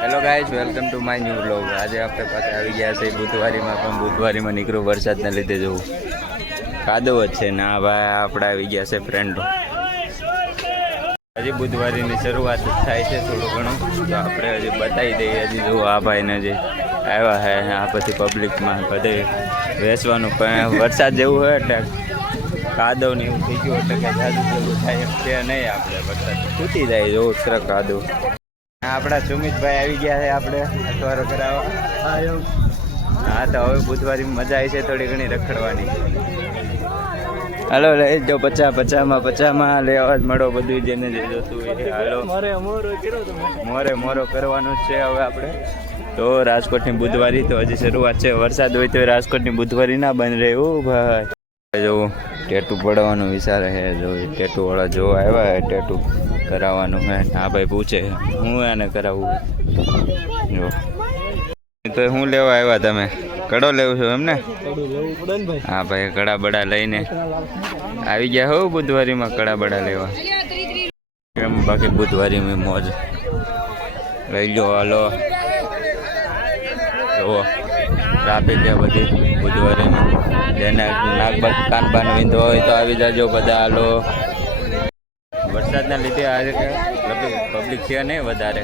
Hello guys, welcome to my new vlog. આજે આપણે પાછા આવી ગયા છે બુધવારીમાં, પણ બુધવારીમાં નીકળ્યું વરસાદના લીધે જવું કાદવ જ છે ના ભાઈ. આપણે આવી ગયા છે ફ્રેન્ડો. હજી બુધવારીની શરૂઆત થાય છે થોડું ઘણું, તો આપણે હજી બતાવી દઈએ. હજી જુઓ આ ભાઈને જે આવ્યા છે આ પછી પબ્લિકમાં બધે બેસવાનું, પણ વરસાદ જેવું હોય એટલે કાદવ ને એવું થઈ ગયું એટલે કે જાદુ જેવું થાય છે નહીં. આપણે વરસાદ તૂટી જાય જો સરસ કાદવ. આપણા સુમિતભાઈ આવી ગયા છે આપણે અઠવારો કરાવવા. હા તો હવે બુધવારી મજા આવી છે થોડી ઘણી રખડવાની. હાલો લઈ જાઓ 50-50માં લેવા જ મળો બધું જેને જે જોતું હોય. હાલો મોરે મોરો કરવાનું જ છે હવે આપણે તો. રાજકોટની બુધવારી તો હજી શરૂઆત છે. વરસાદ હોય તો રાજકોટની બુધવારી ના બંધ રહે. ઓ ભાઈ જોવું ટેટુ પડવાનું વિચારે છે. જો ટેટુ વાળા જોવા આવ્યા હે, ટેટુ કરાવવાનું હે. હા ભાઈ પૂછે હું એને કરાવવું જો. તો હું લેવા આવ્યા તમે? કડો લેવું છો એમને? હા ભાઈ કડા બડા લઈને આવી ગયા હો બુધવારીમાં કડા બડા લેવા. એમ બાકી બુધવારીમાં મોજ લઈ લો. હાલો જુઓ ટ્રાફિક છે બધી બુધવારીમાં. જેને નાગબાગ કાનબાનો વિંધો હોય તો આવી જાજો બધા. હાલો વરસાદના લીધે આજે પબ્લિક છે નહીં વધારે.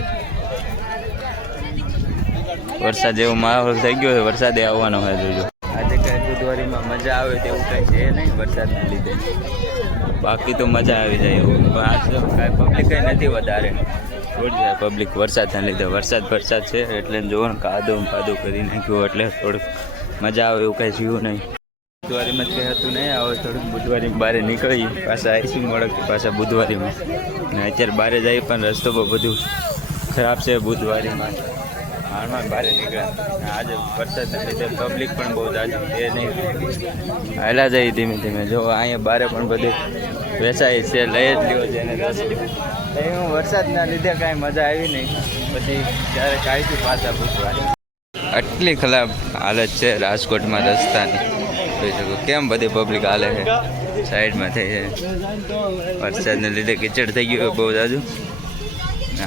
વરસાદ જેવો માહોલ થઈ ગયો છે. વરસાદે આવવાનો હોય જોજો. આજે કાંઈ બુધવારીમાં મજા આવે તેવું કાંઈ છે નહીં વરસાદના લીધે. બાકી તો મજા આવી જાય એવું. આજ તો કાંઈ પબ્લિક કંઈ નથી વધારે. થોડી જાય પબ્લિક વરસાદના લીધે. વરસાદ છે એટલે જોવાનું કાદવ કરી નાખ્યું એટલે થોડુંક મજા આવે એવું કાંઈ થયું નહીં. બુધવારીમાં જ કંઈ હતું નહીં. હવે થોડુંક બુધવારીમાં બહાર નીકળી પાછા આવીશું મોડક પાછા બુધવારીમાં. ને અત્યારે બહાર જઈએ પણ રસ્તો પર બધું ખરાબ છે બુધવારીમાં. હાલમાં બહાર નીકળ્યા. આજે વરસાદના લીધે પબ્લિક પણ બહુ જાજુ છે નહીં. હાલા જઈએ ધીમે ધીમે. જો અહીંયા બહાર પણ બધું વેચાય છે. લઈ જ લ્યો છે એને રસ. હું વરસાદના લીધે કાંઈ મજા આવી નહીં. પછી ક્યારેક આવીશું પાછા બુધવારી. આટલી ખરાબ હાલત છે રાજકોટમાં રસ્તાની. જોઈ શકો કેમ બધી પબ્લિક હાલે છે સાઈડમાં થઈ છે. વરસાદને લીધે કીચડ થઈ ગયું બહુ જાજુ.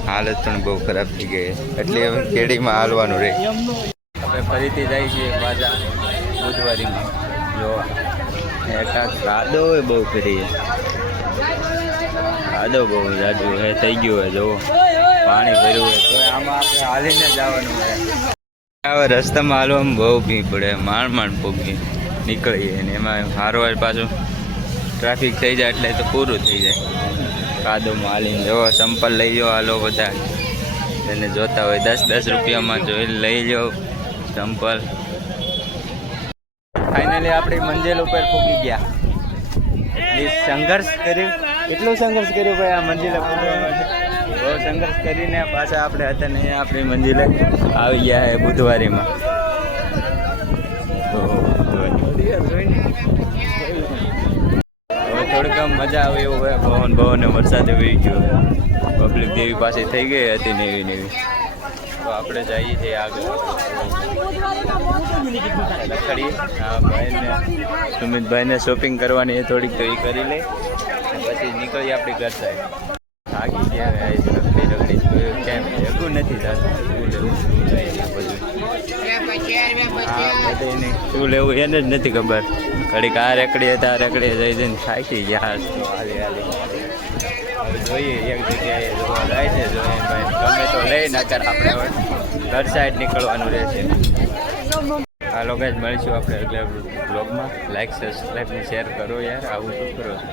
હાલત પણ બહુ ખરાબ થઈ ગઈ એટલે હવે કેડીમાં હાલવાનું રહે. આપણે ફરીથી જઈએ છીએ પાછા બુધવારીમાં જોવા. એકાદ કાદવ બહુ કરી કાદવ બહુ જાજુ હે થઈ ગયું હોય. જોવો પાણી ભર્યું હોય તો આમાં આપણે હાલીને જવાનું હોય. હવે રસ્તામાં હાલવામાં બહુ ભી પડે. માંડ પોગી નીકળીએ ને એમાં હારવાર પાછું ટ્રાફિક થઈ જાય એટલે તો પૂરું થઈ જાય. કાદવમાં હાલીને જો ચંપલ લઈ જાઓ. હાલો બધા એને જોતા હોય 10 રૂપિયામાં જોઈ લઈ જાઓ ચંપલ. ફાઇનલી આપણી મંજિલ ઉપર પહોંચી ગયા. એટલું સંઘર્ષ કર્યું ભાઈ આ મંજિલે પહોંચવા માટે. બહુ સંઘર્ષ કરીને પાછા આપણે હતા ને આપણી મંજિલે આવી ગયા છે બુધવારીમાં. તો થોડીક મજા આવે એવું હોય. ભવન વરસાદ આવી ગયો. પબ્લિક દેવી પાસે થઈ ગઈ હતી નેવી. તો આપણે જઈએ છીએ આગળ રખડીએ. હા ભાઈને સુમિતભાઈને શોપિંગ કરવાની થોડીક તો એ કરી લે પછી નીકળીએ આપણી ઘર સાઈડ. થાકી ગયા રખડી કેમ ભેગું નથી થતું. શું લેવું એને જ નથી ખબર. ઘડીક આ રેકડીએ હતા રેકડીએ જઈને થાકી ગયા. હાલી હવે જોઈએ એક જગ્યાએ જોવા જાય છે. જોઈએ ભાઈ ગમે તો લઈ નકર આપણે હવે ઘર સાઈડ નીકળવાનું રહેશે. હાલો ગાઈઝ મળીશું આપણે એટલે બ્લોગમાં. લાઈક સબસ્ક્રાઈબ ને શેર કરો યાર. આવું શું કરો છો?